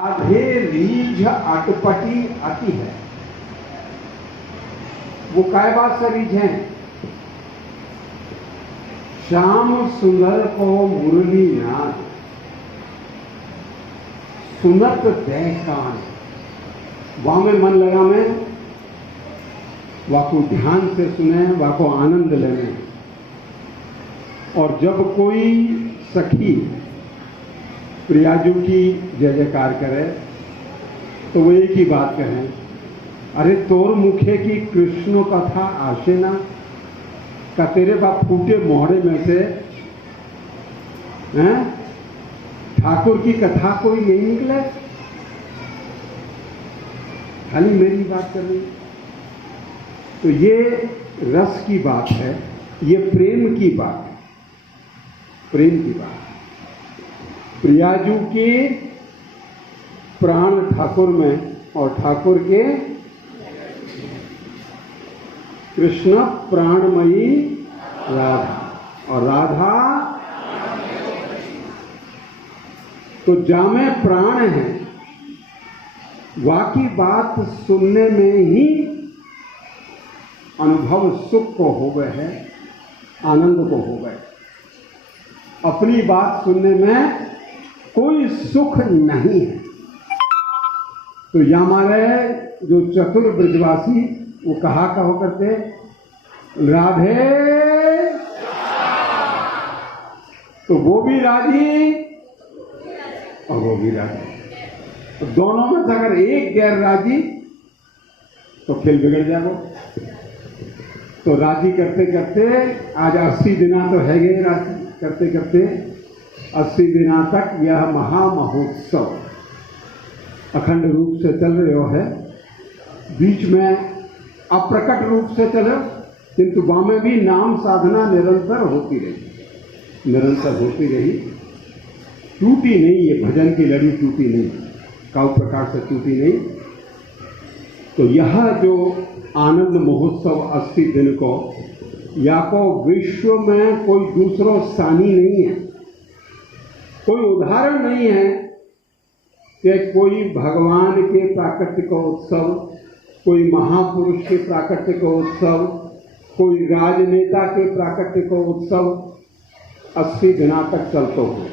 राधे रीझ अटपटी अति है। वो काय बात से रीझ है? श्याम सुंदर को मुरली नाद सुनत दे कान। वहां में मन लगा मैं वाको ध्यान से सुने, वाको आनंद लेने। और जब कोई सखी प्रियाजू की जय जयकार करे तो वो एक ही बात कहें, अरे तोर मुखे की कृष्ण कथा आशे ना, का तेरे बाप फूटे मोहड़े में से हैं ठाकुर की कथा कोई नहीं निकले, खाली मेरी बात कर रही। तो ये रस की बात है, ये प्रेम की बात है, प्रेम की बात। प्रियाजू के प्राण ठाकुर में और ठाकुर के कृष्ण प्राणमयी राधा और राधा तो जामे प्राण है। वाकी बात सुनने में ही अनुभव सुख को हो गए है, आनंद को हो गए। अपनी बात सुनने में कोई सुख नहीं है। तो यह हमारे जो चतुर ब्रजवासी वो कहा करते राधे, तो वो भी राजी और वो भी राजी। तो दोनों में से अगर एक गैर राजी तो खेल बिगड़ जाएगा। तो राजी करते करते आज 80 दिना तो है गए, राजी करते करते 80 दिना तक यह महामहोत्सव अखंड रूप से चल रहा है। बीच में अप्रकट रूप से चले, किंतु वहां में भी नाम साधना निरंतर होती रही, निरंतर होती रही, टूटी नहीं। ये भजन की लड़ी टूटी नहीं, काउ प्रकार से टूटी नहीं। तो यह जो आनंद महोत्सव 80 दिन को या को विश्व में कोई दूसरा स्थानी नहीं है, कोई उदाहरण नहीं है कि कोई भगवान के प्राकृतिक उत्सव, कोई महापुरुष के प्राकृतिक उत्सव, कोई राजनेता के प्राकृतिक उत्सव 80 दिना तक चलते हो।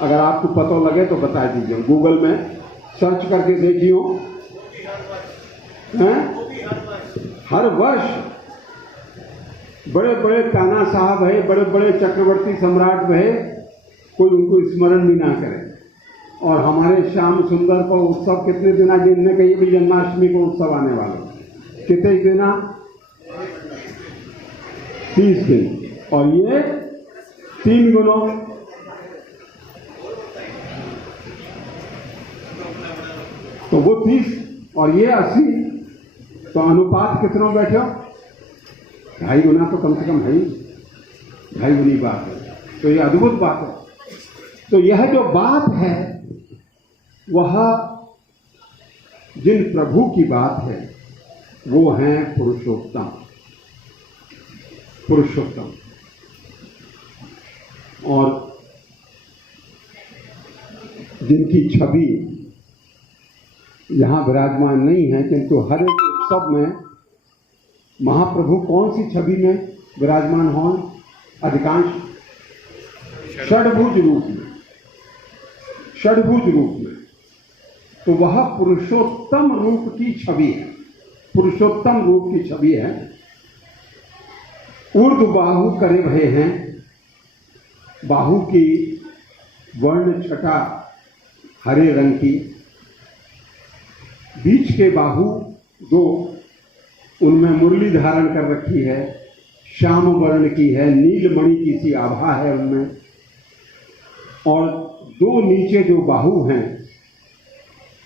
अगर आपको पता लगे तो बता दीजिए, गूगल में सर्च करके देखियो। हर वर्ष बड़े बड़े ताना साहब है, बड़े बड़े चक्रवर्ती सम्राट है, कोई उनको स्मरण भी ना करे। और हमारे श्याम सुंदर को उत्सव कितने दिन आज इनने कही भी जन्माष्टमी को उत्सव आने वाले कितने दिन? 30 दिन। और ये 3 गुणों तो वो 30 और ये 80, तो अनुपात कितनों बैठे हो? 2.5 गुना तो कम से कम है ही, 2.5 गुनी बात है। तो ये अद्भुत बात है। तो यह जो बात है वह जिन प्रभु की बात है वो है पुरुषोत्तम, पुरुषोत्तम। और जिनकी छवि यहां विराजमान नहीं है, किंतु हर एक उत्सव में महाप्रभु कौन सी छवि में विराजमान हो? अधिकांश षड्भुज रूप में, षड्भुज रूप में। तो वह पुरुषोत्तम रूप की छवि है, पुरुषोत्तम रूप की छवि है। ऊर्ध्व बाहु करे भये हैं, बाहु की वर्ण छटा हरे रंग की, बीच के बाहु 2 उनमें मुरली धारण कर रखी है, श्याम वर्ण की है, नीलमणि की सी आभा है उनमें। और 2 नीचे जो बाहु हैं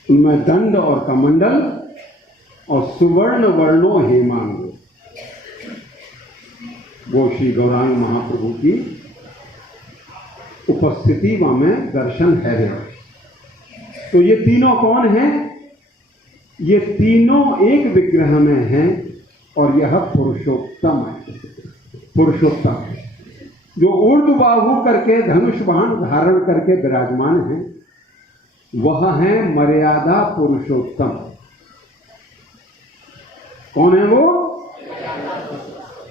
उनमें दंड और कमंडल और सुवर्ण वर्णो हेमांग, वो श्री गौरांग महाप्रभु की उपस्थिति वहां में दर्शन है। तो ये तीनों कौन हैं? ये तीनों एक विग्रह में हैं और यह पुरुषोत्तम है, पुरुषोत्तम जो ऊर्ध्व बाहु करके धनुष बाण धारण करके विराजमान हैं, वह है मर्यादा पुरुषोत्तम। कौन है वो?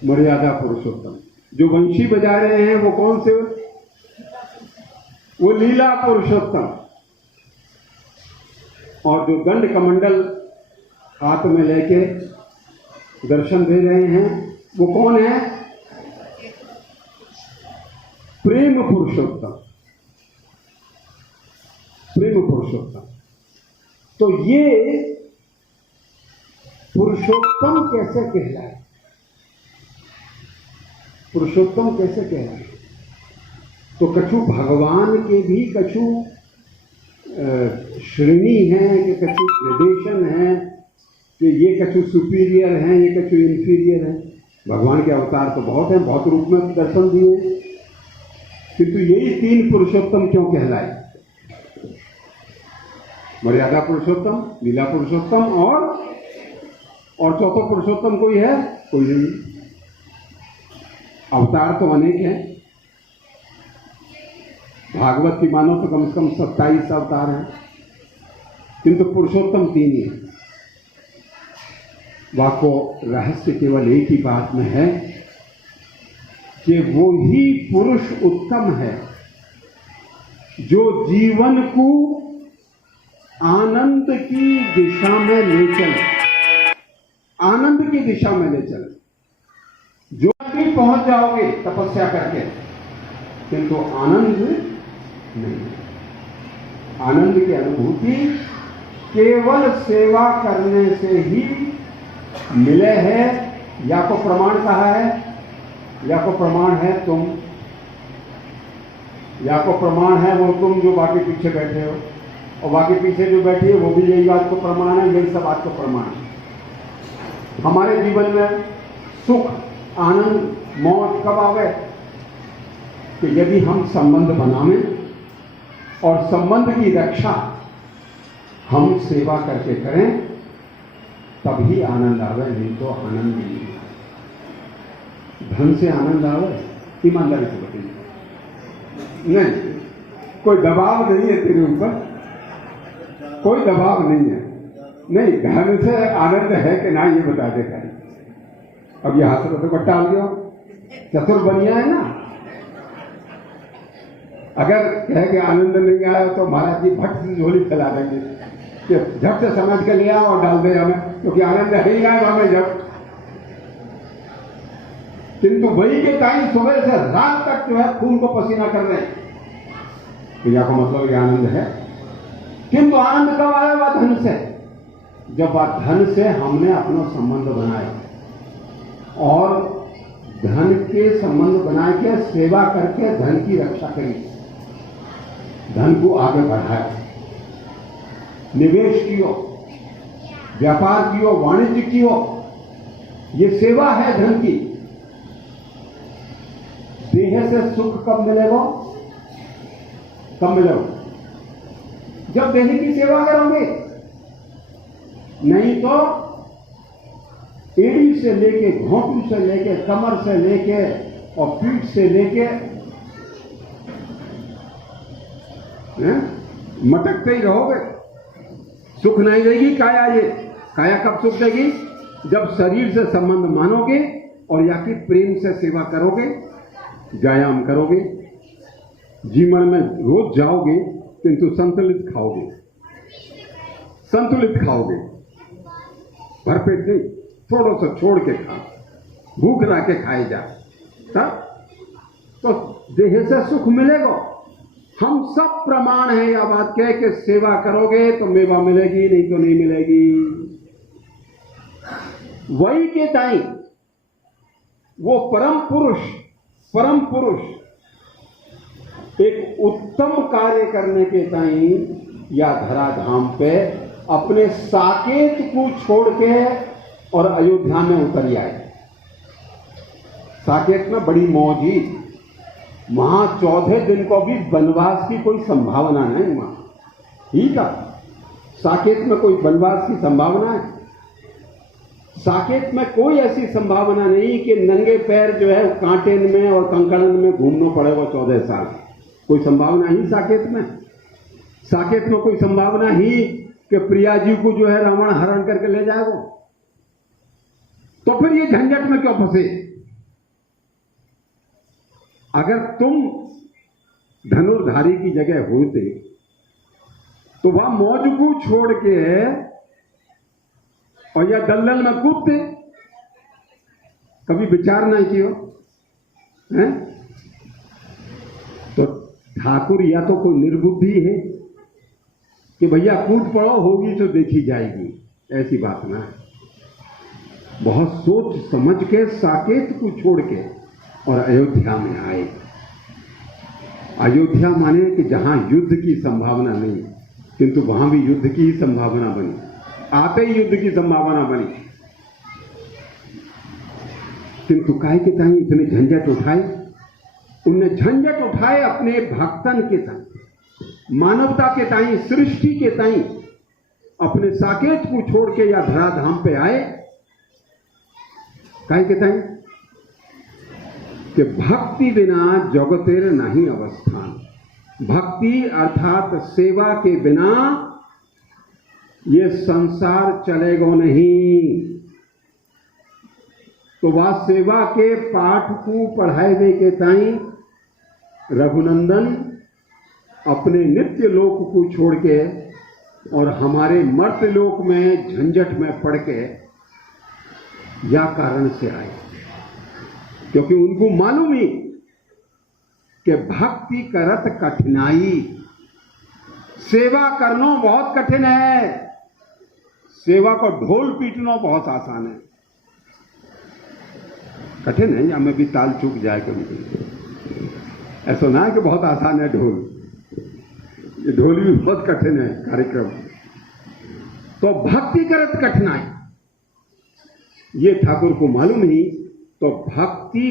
मर्यादा पुरुषोत्तम। जो वंशी बजा रहे हैं वो कौन से? वो लीला पुरुषोत्तम। और जो दंड कमंडल हाथ में लेके दर्शन दे रहे हैं वो कौन है? प्रेम पुरुषोत्तम। प्रेम पुरुषोत्तम। तो ये पुरुषोत्तम कैसे कहलाए? पुरुषोत्तम कैसे कहलाए? तो कछु भगवान के भी कछु श्रेणी है, कि कछु ग्रेडेशन है, कि ये कछु सुपीरियर हैं, ये कछु इंफीरियर हैं। भगवान के अवतार तो बहुत हैं, बहुत रूप में दर्शन दिए, किंतु यही तीन पुरुषोत्तम क्यों कहलाए? मर्यादा पुरुषोत्तम, लीला पुरुषोत्तम और चौथा पुरुषोत्तम कोई है? कोई नहीं। अवतार तो अनेक हैं। भागवत की मानो तो कम से कम 27 अवतार हैं, किंतु पुरुषोत्तम 3 ही है। वाको रहस्य केवल एक ही बात में है कि वो ही पुरुष उत्तम है जो जीवन को आनंद की दिशा में ले चले। आनंद की दिशा में ले चले। जो भी पहुंच जाओगे तपस्या करके, किंतु आनंद नहीं। आनंद की अनुभूति केवल सेवा करने से ही मिले है। या को प्रमाण कहा है, या को प्रमाण है तुम, या को प्रमाण है वो तुम जो बाकी पीछे बैठे हो, और बाकी पीछे जो बैठी है वो भी यही बात को प्रमाण है। यही सब बात को प्रमाण है। हमारे जीवन में सुख, आनंद, मौज कब आवे? कि यदि हम संबंध बनावें और संबंध की रक्षा हम सेवा करके करें, तभी आनंद आवे, नहीं तो आनंद नहीं। धन से आनंद आवे? ईमानदारी से बताइए। नहीं, कोई दबाव नहीं है तेरे ऊपर, कोई दबाव नहीं है। नहीं, धन से आनंद है कि ना ये बता दे खाली। अब यहां से तो टाल दिया, चतुर बनिया है ना। अगर कह के आनंद नहीं आया तो महाराज जी भट्ट से झोली फैला देंगे कि झट से समझ के ले आओ और डाल दे हमें, क्योंकि आनंद है ही आए हमें जब। किंतु वही के टाइम सुबह से रात तक जो है खून को पसीना कर रहे हैं, तो यह का मतलब ये आनंद है। किंतु आनंद कब आया? वह धन से। जब वह धन से हमने अपना संबंध बनाए और धन के संबंध बना के सेवा करके धन की रक्षा करी, धन को आगे बढ़ाया, निवेश कियो, व्यापार कियो, वाणिज्य कियो, ये सेवा है धन की। देह से सुख कब मिलेगा? कब मिलेगा? जब देह की सेवा करोगे। नहीं तो एड़ी से लेके, घोंटू से लेके, कमर से लेके और पीठ से लेके मटकते ही रहोगे। सुख नहीं देगी काया। ये काया कब सुख देगी? जब शरीर से संबंध मानोगे और या कि प्रेम से सेवा करोगे, व्यायाम करोगे, जीवन में रोज जाओगे, किंतु संतुलित खाओगे। संतुलित खाओगे, भरपेट नहीं, थोड़ा सा छोड़ के खा, भूख रह के खाए जा, तब तो देह से सुख मिलेगा। हम सब प्रमाण है यह बात कह के सेवा करोगे तो मेवा मिलेगी, नहीं तो नहीं मिलेगी। वही के टाइम वो परम पुरुष एक उत्तम कार्य करने के टाइम या धराधाम पे अपने साकेत को छोड़ के और अयोध्या में उतर आए। साकेत में बड़ी मौज ही, वहां 14 दिन को भी वनवास की कोई संभावना नहीं। वहां ठीक है, साकेत में कोई वनवास की संभावना है? साकेत में कोई ऐसी संभावना नहीं कि नंगे पैर जो है कांटे में और कंकड़न में घूमना पड़ेगा 14 साल। कोई संभावना ही साकेत में? साकेत में कोई संभावना ही कि प्रिया जी को जो है रावण हरण करके ले जाए वो, तो फिर ये झंझट में क्यों फंसे? अगर तुम धनुर्धारी की जगह होते तो वहां मौज को छोड़ के और या दलदल में कूदते, कभी विचार नहीं किया हैं? तो ठाकुर या तो कोई निर्बुद्धि है कि भैया कूद पड़ो, होगी तो देखी जाएगी, ऐसी बात ना है। बहुत सोच समझ के साकेत को छोड़ के और अयोध्या में आए। अयोध्या माने कि जहां युद्ध की संभावना नहीं, किंतु वहां भी युद्ध की ही संभावना बनी, आते ही युद्ध की संभावना बनी। किंतु काहे के ताई इतने झंझट उठाए? उनने झंझट उठाए अपने भक्तन के ताई, मानवता के ताई, सृष्टि के ताई। अपने साकेत को छोड़ के या धराधाम पे आए, काहे के ताई? कि भक्ति बिना जगतेर नहीं अवस्थान। भक्ति अर्थात सेवा के बिना ये संसार चलेगा नहीं। तो वह सेवा के पाठ को पढ़ाए के ताई रघुनंदन अपने नित्य लोक को छोड़ के और हमारे मर्त्य लोक में झंझट में पड़ के या कारण से आए, क्योंकि उनको मालूम ही कि भक्ति करत कठिनाई, सेवा करना बहुत कठिन है, सेवा को ढोल पीटना बहुत आसान है। कठिन है या में भी ताल चूक जाए कभी, ऐसा ना है कि बहुत आसान है ढोल, ये ढोल भी बहुत कठिन है कार्यक्रम। तो भक्ति करत कठिनाई ये ठाकुर को मालूम ही। तो भक्ति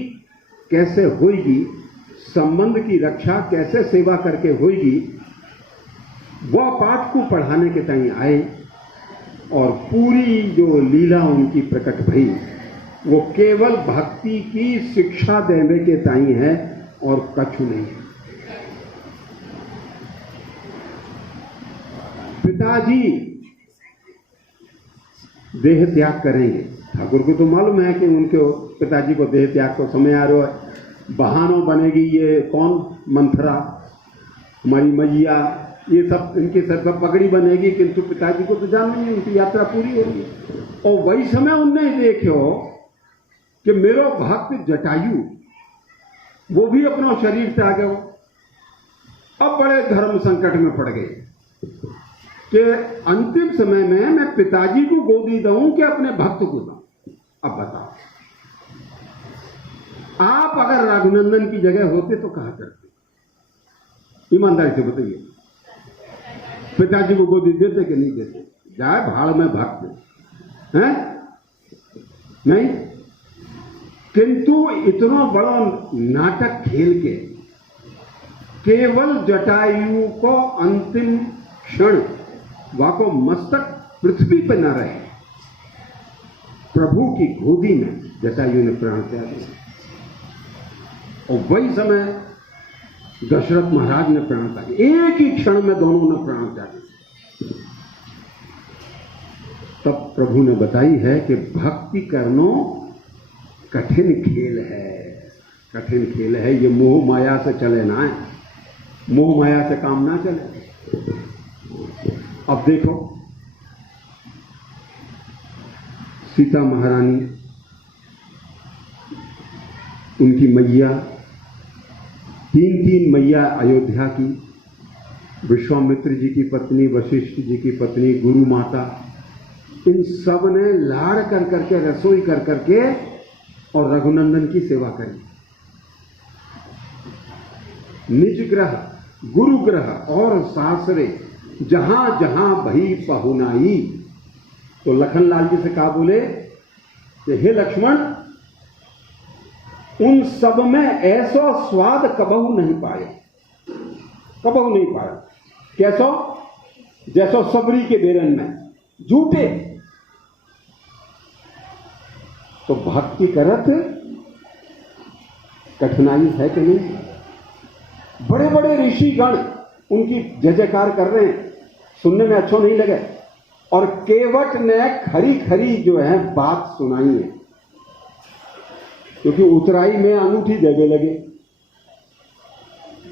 कैसे होगी, संबंध की रक्षा कैसे सेवा करके होगी, वह पाठ को पढ़ाने के टाइम आए। और पूरी जो लीला उनकी प्रकट भई वो केवल भक्ति की शिक्षा देने के ताई है और कछु नहीं है। पिताजी देह त्याग करेंगे, ठाकुर को तो मालूम है कि उनके पिताजी को देह त्याग को समय आ रहा है। बहानों बनेगी ये कौन, मंथरा, हमारी मैया, ये सब इनके सर पर पगड़ी बनेगी, किंतु पिताजी को तो जान नहीं है, उनकी यात्रा पूरी होगी। और वही समय उनने देखो कि मेरो भक्त जटायु वो भी अपना शरीर त्याग गए, अब बड़े धर्म संकट में पड़ गए कि अंतिम समय में मैं पिताजी को गोदी दूं कि अपने भक्त को दूं। अब बताओ, आप अगर रघुनंदन की जगह होते तो कहा करते? ईमानदारी से बताइए, पिताजी को गोदी देते कि नहीं देते? जाए भाड़ में भक्त हैं, नहीं। किंतु इतना बड़ा नाटक खेल के केवल जटायु को अंतिम क्षण वाको मस्तक पृथ्वी पर न रहे, प्रभु की गोदी में जटायु ने प्राण त्याग दिया। और वही समय दशरथ महाराज ने प्राण त्याग दिया, एक ही क्षण में दोनों ने प्राण त्याग दिया। तब प्रभु ने बताई है कि भक्ति करनो कठिन खेल है, कठिन खेल है। ये मोह माया से चले ना है, मोह माया से काम ना चले। अब देखो सीता महारानी, उनकी मैया, तीन मैया अयोध्या की, विश्वामित्र जी की पत्नी, वशिष्ठ जी की पत्नी, गुरु माता, इन सब ने लाड़ कर करके, रसोई कर करके और रघुनंदन की सेवा करी। निज ग्रह, गुरु ग्रह और सासरे जहां जहां भई पहुनाई। तो लखनलाल जी से कहा बोले कि हे लक्ष्मण, उन सब में ऐसा स्वाद कबहू नहीं पाया, कबहू नहीं पाया। कैसो? जैसो सबरी के बेरन में झूठे। तो भक्ति करत कठिनाई है कि नहीं? बड़े बड़े ऋषिगण उनकी जय जयकार कर रहे हैं, सुनने में अच्छा नहीं लगे, और केवट ने खरी खरी जो है बात सुनाई है, क्योंकि उतराई में अनूठी देने लगे।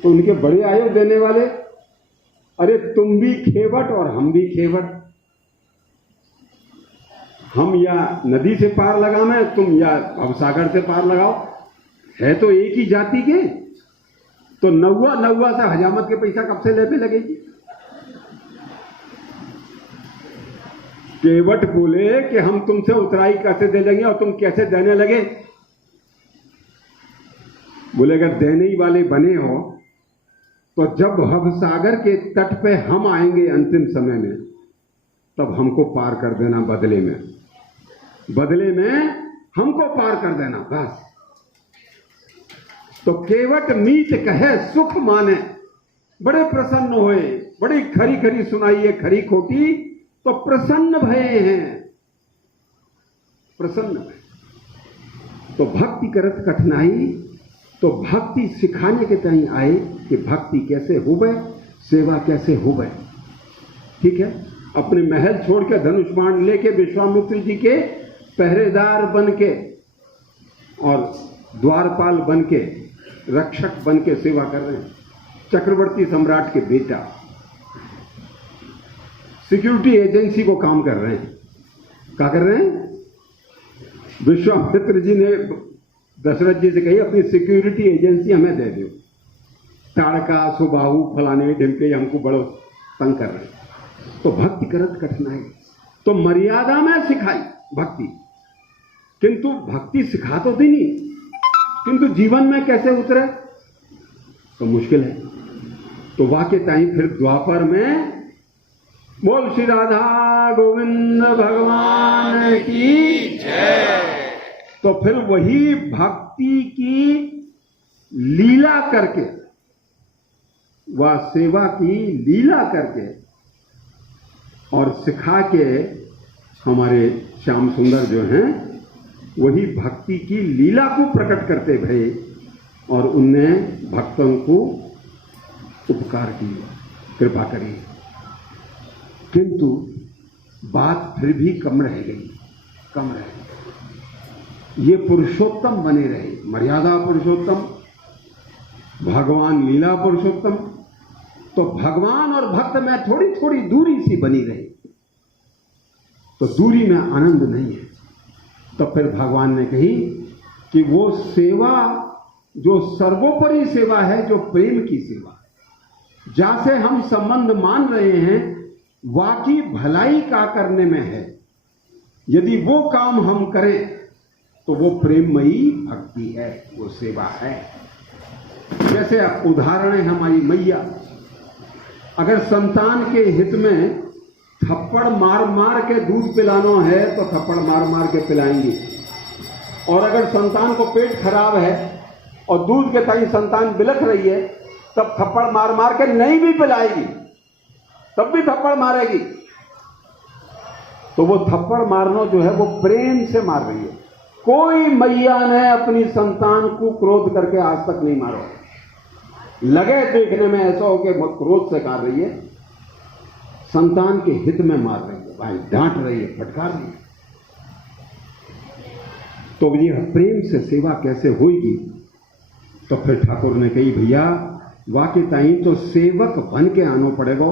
तो उनके बड़े आयो देने वाले, अरे तुम भी खेवट और हम भी खेवट, हम या नदी से पार लगावे, तुम या भवसागर से पार लगाओ, है तो एक ही जाति के। तो नौवा नौवा से हजामत के पैसा कब से लेने लगेगी। केवट बोले कि हम तुमसे उतराई कैसे दे देंगे और तुम कैसे देने लगे। बोले अगर देने ही वाले बने हो तो जब भवसागर के तट पे हम आएंगे अंतिम समय में, तब हमको पार कर देना, बदले में हमको पार कर देना बस। तो केवट मीत कहे सुख माने, बड़े प्रसन्न होए, बड़ी खरी खरी सुनाइए खरी खोटी, तो प्रसन्न भये हैं, प्रसन्न भये। तो भक्ति करत कठिनाई, तो भक्ति सिखाने के तई आए कि भक्ति कैसे होवे, सेवा कैसे होवे। ठीक है, अपने महल छोड़ के धनुष बाण लेके विश्वामित्र जी के पहरेदार बन के और द्वारपाल बन के, रक्षक बन के सेवा कर रहे हैं। चक्रवर्ती सम्राट के बेटा सिक्योरिटी एजेंसी को काम कर रहे हैं। क्या कर रहे हैं? विश्वामित्र जी ने दशरथ जी से कही अपनी सिक्योरिटी एजेंसी हमें दे दो, ताड़का सुबाहु फलाने ढिमके हमको बड़ो तंग कर रहे हैं। तो भक्ति करत कठिनाई, तो मर्यादा में सिखाई भक्ति, किंतु भक्ति सिखा तो दी नहीं, किंतु जीवन में कैसे उतरे तो मुश्किल है। तो वाक्य ताई फिर द्वापर में बोल श्री राधा गोविंद भगवान की जय। तो फिर वही भक्ति की लीला करके, वह सेवा की लीला करके और सिखा के हमारे श्याम सुंदर जो हैं वही भक्ति की लीला को प्रकट करते भये और उनने भक्तों को उपकार किया, कृपा करी। किंतु बात फिर भी कम रह गई। ये पुरुषोत्तम बने रहे, मर्यादा पुरुषोत्तम, भगवान लीला पुरुषोत्तम। तो भगवान और भक्त में थोड़ी थोड़ी दूरी सी बनी रही, तो दूरी में आनंद नहीं है। तो फिर भगवान ने कही कि वो सेवा जो सर्वोपरि सेवा है, जो प्रेम की सेवा, जैसे हम संबंध मान रहे हैं, वाकी भलाई का करने में है। यदि वो काम हम करें तो वो प्रेममयी भक्ति है, वो सेवा है। जैसे उदाहरण है हमारी मैया, अगर संतान के हित में थप्पड़ मार मार के दूध पिलाना है तो थप्पड़ मार मार के पिलाएंगी, और अगर संतान को पेट खराब है और दूध के ताई संतान बिलख रही है तब थप्पड़ मार मार के नहीं भी पिलाएगी, तब भी थप्पड़ मारेगी। तो वो थप्पड़ मारना जो है वो प्रेम से मार रही है। कोई मैया ने अपनी संतान को क्रोध करके आज तक नहीं मारा। लगे देखने में ऐसा हो कि क्रोध से मार रही है, संतान के हित में मार रही है, भाई डांट रही है, फटकार रही है। तो ये प्रेम से सेवा कैसे होगी? तो फिर ठाकुर ने कही भैया वाकई ताई तो सेवक बन के आनो पड़ेगा,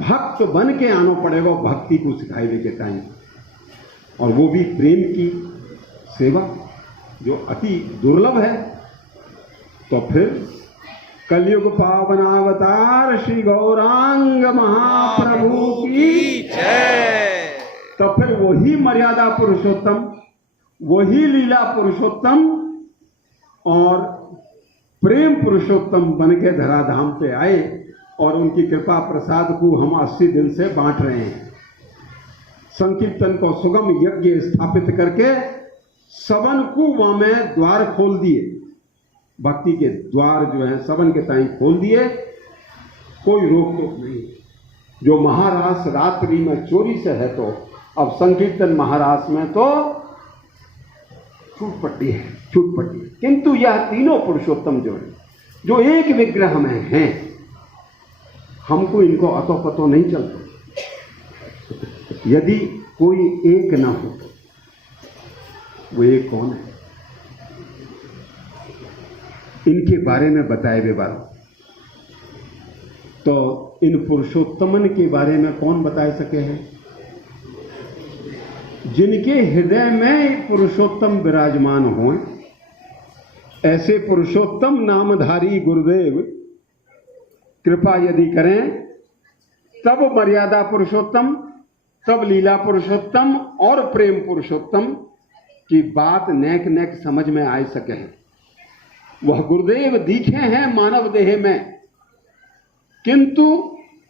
भक्त बन के आनो पड़ेगा भक्ति को सिखाए के ताई, और वो भी प्रेम की सेवा जो अति दुर्लभ है। तो फिर कलयुग पावनावतार श्री गौरांग महाप्रभु की जय। तो फिर वही मर्यादा पुरुषोत्तम, वही लीला पुरुषोत्तम और प्रेम पुरुषोत्तम बन के धराधाम पे आए, और उनकी कृपा प्रसाद को हम 80 दिन से बांट रहे हैं। संकीर्तन को सुगम यज्ञ स्थापित करके सबन को वहां में द्वार खोल दिए, भक्ति के द्वार जो है सबन के ताई खोल दिए, कोई रोक टोक नहीं। जो महारास रात्रि में चोरी से है, तो अब संकीर्तन महारास में तो छूट पट्टी है, छूट पट्टी। किंतु यह तीनों पुरुषोत्तम जो है, जो एक विग्रह में हैं, हमको इनको अतो पतो नहीं चलता। यदि कोई एक ना हो, वो एक कौन है? इनके बारे में बताए वे बात। तो इन पुरुषोत्तमन के बारे में कौन बता सके हैं? जिनके हृदय में पुरुषोत्तम विराजमान हों, ऐसे पुरुषोत्तम नामधारी गुरुदेव कृपा यदि करें, तब मर्यादा पुरुषोत्तम, तब लीला पुरुषोत्तम और प्रेम पुरुषोत्तम की बात नेक नेक समझ में आ सके हैं। वह गुरुदेव दिखे हैं मानव देह में, किंतु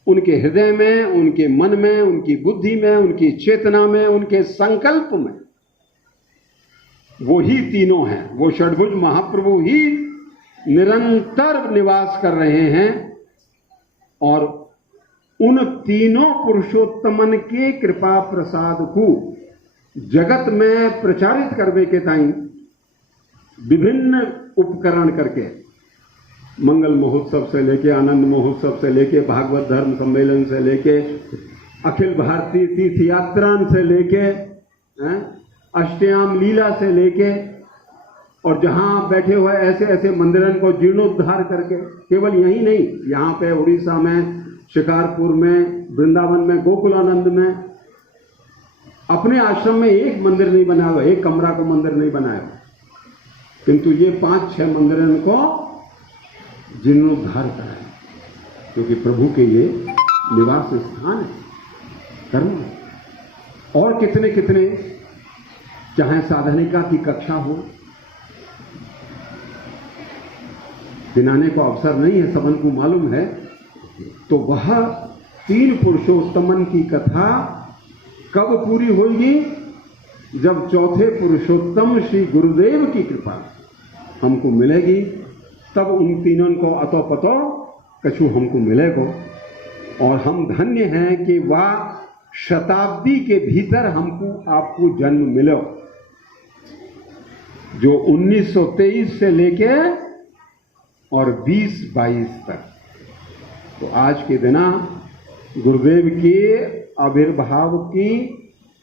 उनके हृदय में, उनके मन में, उनकी बुद्धि में, उनकी चेतना में, उनके संकल्प में वो ही तीनों हैं। वो षड्भुज महाप्रभु ही निरंतर निवास कर रहे हैं और उन तीनों पुरुषोत्तमन के कृपा प्रसाद को जगत में प्रचारित करने के ताई विभिन्न उपकरण करके, मंगल महोत्सव से लेके, आनंद महोत्सव से लेके, भागवत धर्म सम्मेलन से लेके, अखिल भारतीय तीर्थ यात्रा से लेके, अष्टयाम लीला से लेके, और जहां बैठे हुए ऐसे ऐसे मंदिरन को जीर्णोद्धार करके, केवल यही नहीं, यहां पे उड़ीसा में, शिकारपुर में, वृंदावन में, गोकुलानंद में, अपने आश्रम में एक मंदिर नहीं बनाया हुआ, एक कमरा को मंदिर नहीं बनाया, किंतु ये 5-6 मंदिरन को जीर्णोद्धार कराए, क्योंकि प्रभु के ये निवास स्थान है, कर्म है। और कितने कितने, चाहे साधनिका की कक्षा हो, दिनाने को अवसर नहीं है, सबन को मालूम है, तो वह 3 पुरुषोत्तमन की कथा कब पूरी होगी? जब चौथे पुरुषोत्तम श्री गुरुदेव की कृपा हमको मिलेगी, तब उन तीनों को अतो पतो कछु हमको मिलेगा। और हम धन्य हैं कि वह शताब्दी के भीतर हमको आपको जन्म मिलो, जो 1923 से लेके और 2022 तक। तो आज के दिना गुरुदेव के आविर्भाव की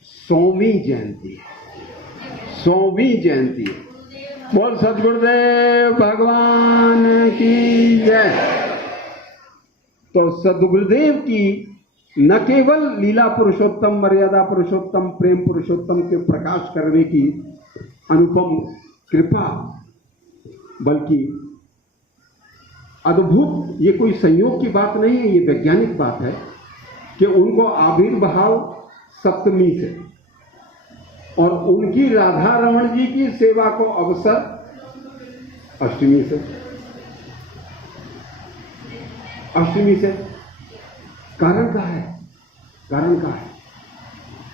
100वीं जयंती है, 100वीं जयंती है। बोल सदगुरुदेव भगवान की जय। तो सदगुरुदेव की न केवल लीला पुरुषोत्तम, मर्यादा पुरुषोत्तम, प्रेम पुरुषोत्तम के प्रकाश करने की अनुपम कृपा, बल्कि अद्भुत, ये कोई संयोग की बात नहीं है, ये वैज्ञानिक बात है कि उनको आविर्भाव सप्तमी से और उनकी राधा रमण जी की सेवा को अवसर अष्टमी से। अष्टमी से कारण क्या है? कारण क्या है?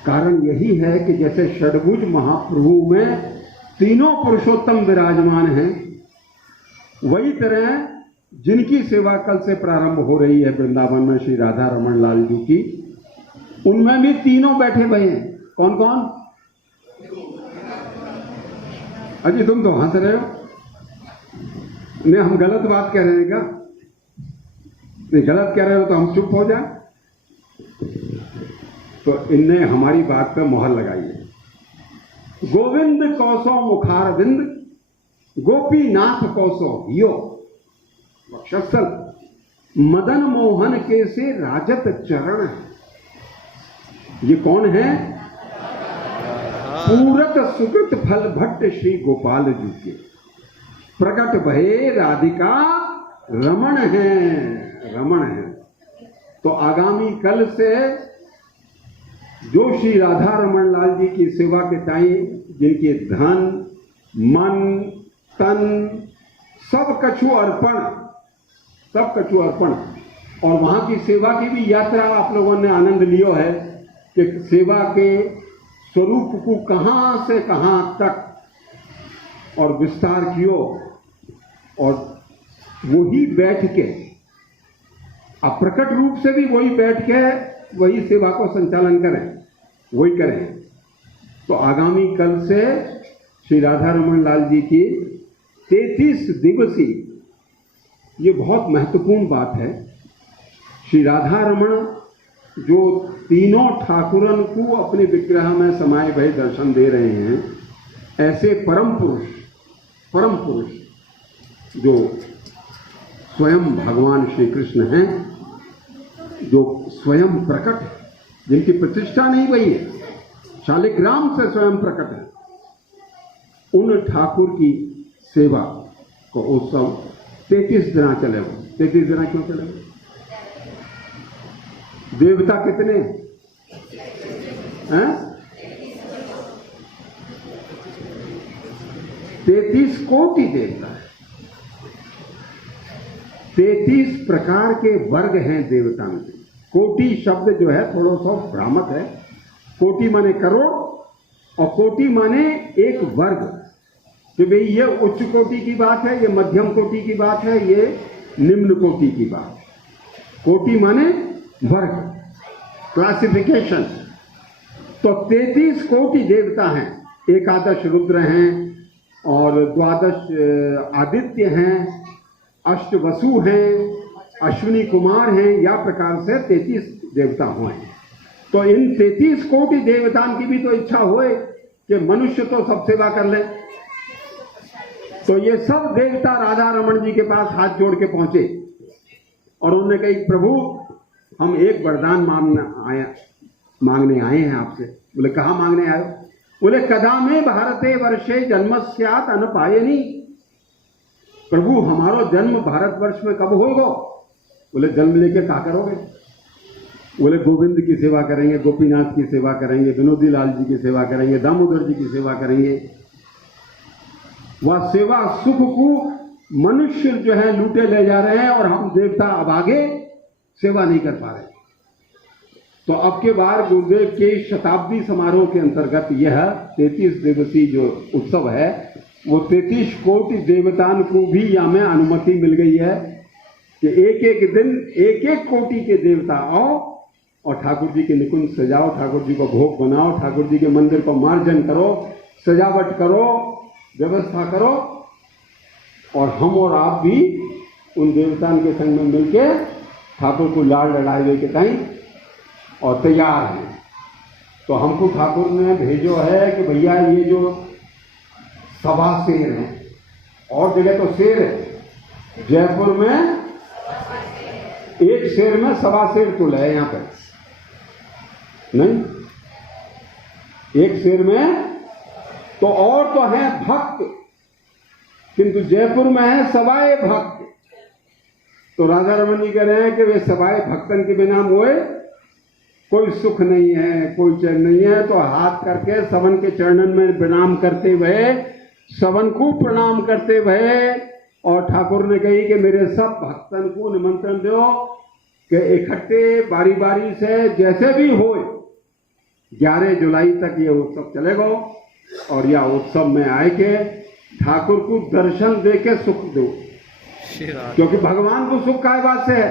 कारण यही है कि जैसे षड्भुज महाप्रभु में तीनों पुरुषोत्तम विराजमान हैं, वही तरह जिनकी सेवा कल से प्रारंभ हो रही है वृंदावन में श्री राधा रमण लाल जी की, उनमें भी तीनों बैठे हुए हैं। कौन कौन? अजी तुम तो हंस रहे हो, नहीं हम गलत बात कह रहे हैं क्या? नहीं गलत कह रहे हो तो हम चुप हो जाए? तो इनने हमारी बात पर मोहर लगाई है। गोविंद कौसो मुखारविंद, गोपीनाथ कौसो हियो वक्षस्थल, मदन मोहन के से राजत चरण है। ये कौन है? पूरत सुकृत फल भट्ट श्री गोपाल जी के प्रकट भये राधिका रमण है, रमण है। तो आगामी कल से जो श्री राधा रमण लाल जी की सेवा के टाइम जिनके धन, मन, तन सब कछु अर्पण, सब कछु अर्पण, और वहां की सेवा की भी यात्रा आप लोगों ने आनंद लियो है कि सेवा के स्वरूप को कहां से कहां तक और विस्तार कियो, और वही बैठ के अप्रकट रूप से भी वही बैठ के वही सेवा को संचालन करें, वही करें। तो आगामी कल से श्री राधा रमण लाल जी की 33 दिवसीय, ये बहुत महत्वपूर्ण बात है, श्री राधा रमण जो तीनों ठाकुरन को अपने विग्रह में समाये भय दर्शन दे रहे हैं, ऐसे परम पुरुष जो स्वयं भगवान श्री कृष्ण हैं, जो स्वयं प्रकट है, जिनकी प्रतिष्ठा नहीं हुई है, शालिग्राम से स्वयं प्रकट है, उन ठाकुर की सेवा को उत्सव 33 दिन चलेगा। 33 दिन क्यों चलेगा? देवता कितने हैं? 33 कोटि देवता है। 33 प्रकार के वर्ग हैं देवता में। कोटि शब्द जो है थोड़ा सा भ्रामक है। कोटि माने करोड़ और कोटि माने एक वर्ग, कि भाई ये उच्च कोटि की बात है, ये मध्यम कोटि की बात है, ये निम्न कोटि की बात है। कोटि माने वर्ग, क्लासिफिकेशन। तो 33 कोटि देवता हैं, 11 रुद्र हैं और 12 आदित्य हैं, 8 वसु हैं, अश्विनी कुमार हैं, या प्रकार से 33 देवता हुए। तो इन 33 कोटि देवताओं की भी तो इच्छा होए कि मनुष्य तो सब सेवा कर ले। तो ये सब देवता राधा रमण जी के पास हाथ जोड़ के पहुंचे और उन्होंने कही, प्रभु हम एक वरदान मांगने आए हैं आपसे। बोले कहाँ मांगने आए? बोले कदा में भारते वर्षे जन्मस्यात् अनपायनी। प्रभु हमारो जन्म भारतवर्ष में कब होगा? बोले जन्म लेके क्या करोगे? बोले गोविंद की सेवा करेंगे, गोपीनाथ की सेवा करेंगे, विनोदी लाल जी की सेवा करेंगे, दामोदर जी की सेवा करेंगे। वह सेवा सुख को मनुष्य जो है लूटे ले जा रहे हैं और हम देवता अब आगे सेवा नहीं कर पा रहे। तो अब के बार गुरुदेव के शताब्दी समारोह के अंतर्गत यह 33 दिवसीय जो उत्सव है, वो 33 कोटि देवताओं को भी यहाँ में अनुमति मिल गई है कि एक एक दिन एक एक कोटि के देवता आओ और ठाकुर जी के निकुंज सजाओ, ठाकुर जी को भोग बनाओ, ठाकुर जी के मंदिर को मार्जन करो, सजावट करो, व्यवस्था करो, और हम और आप भी उन देवताओं के संग में मिलके ठाकुर को लाड़ लड़ाए हुए के टाइम और तैयार हैं। तो हमको ठाकुर ने भेजो है कि भैया ये जो सवा शेर है, और जगह तो शेर है, जयपुर में एक शेर में सवा शेर तुल है, यहाँ पे नहीं, एक शेर में तो और तो है भक्त, किंतु जयपुर में है सवाए भक्त। तो राधा रमन जी कह रहे हैं कि वे सवाए भक्तन के बिना मोए कोई सुख नहीं है, कोई चैन नहीं है। तो हाथ करके सवन के चरणन में प्रणाम करते हुए, सवन को प्रणाम करते हुए, और ठाकुर ने कही कि मेरे सब भक्तन को निमंत्रण दो कि इकट्ठे बारी बारी से जैसे भी हो 11 जुलाई तक ये उत्सव चलेगा, और यह उत्सव में आए के ठाकुर को दर्शन दे के सुख दो, क्योंकि भगवान को सुख काय बात से है?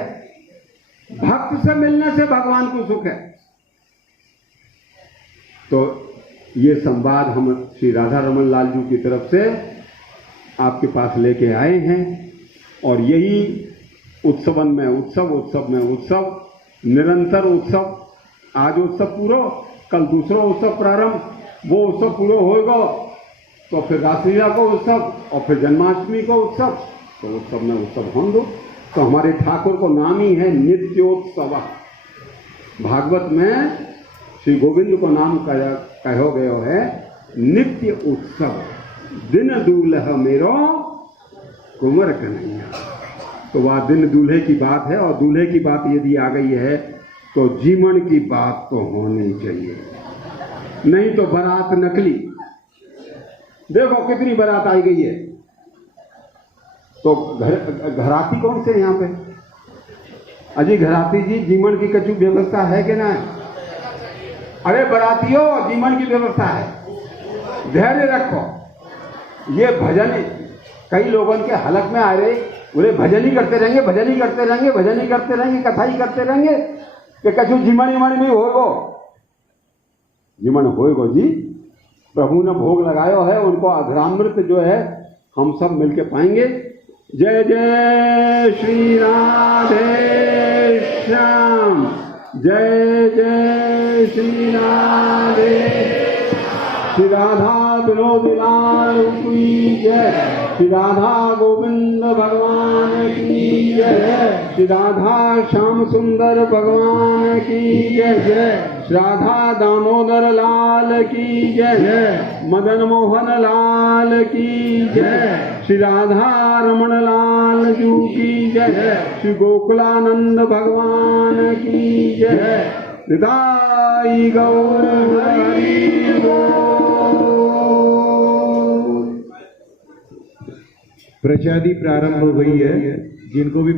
भक्त से मिलने से भगवान को सुख है। तो ये संवाद हम श्री राधा रमन लाल जी की तरफ से आपके पास लेके आए हैं, और यही उत्सवन में उत्सव, उत्सव में उत्सव, निरंतर उत्सव। आज उत्सव पूरा, कल दूसरा उत्सव प्रारंभ, वो उत्सव पूरा होगा तो फिर रासलीला को उत्सव, और फिर जन्माष्टमी को उत्सव। तो उत्सव में उत्सव हम दो। तो हमारे ठाकुर को नाम ही है नित्योत्सव। भागवत में श्री गोविंद को नाम कहो गयो है नित्य उत्सव। दिन दूल्हा मेरो कुंवर कन्हैया। तो वह दिन दूल्हे की बात है, और दूल्हे की बात यदि आ गई है तो जीवन की बात तो होनी चाहिए, नहीं तो बारात नकली। देखो कितनी बारात आई गई है। तो घराती कौन से यहाँ पे? अजी घराती जी, जीवन की कछु व्यवस्था है कि ना? अरे बरातियों, जीवन की व्यवस्था है, धैर्य रखो। ये भजन कई लोगों के हलक में आ रहे, बोले भजन ही करते रहेंगे, भजन ही करते रहेंगे, भजन ही करते रहेंगे, कथा ही करते रहेंगे, कि कछु जीवन भी होगो। जीवन होएगो जी, प्रभु ने भोग लगायो है, उनको अधरामृत जो है हम सब मिलके पाएंगे। जय जय श्री राधे। श्याम। जय जय श्री राधे। श्री राधा विनोद लाल की जय। श्री राधा गोविंद भगवान की जय। श्री राधा श्याम सुंदर भगवान की जय। श्री राधा दामोदर लाल की जय। मदन मोहन लाल की जय। श्री राधा रमण लाल जू की जय। श्री गोकुलानंद भगवान की जय। निताई गौर हरि बोल। प्रचादी प्रारंभ हो गई है। जिनको भी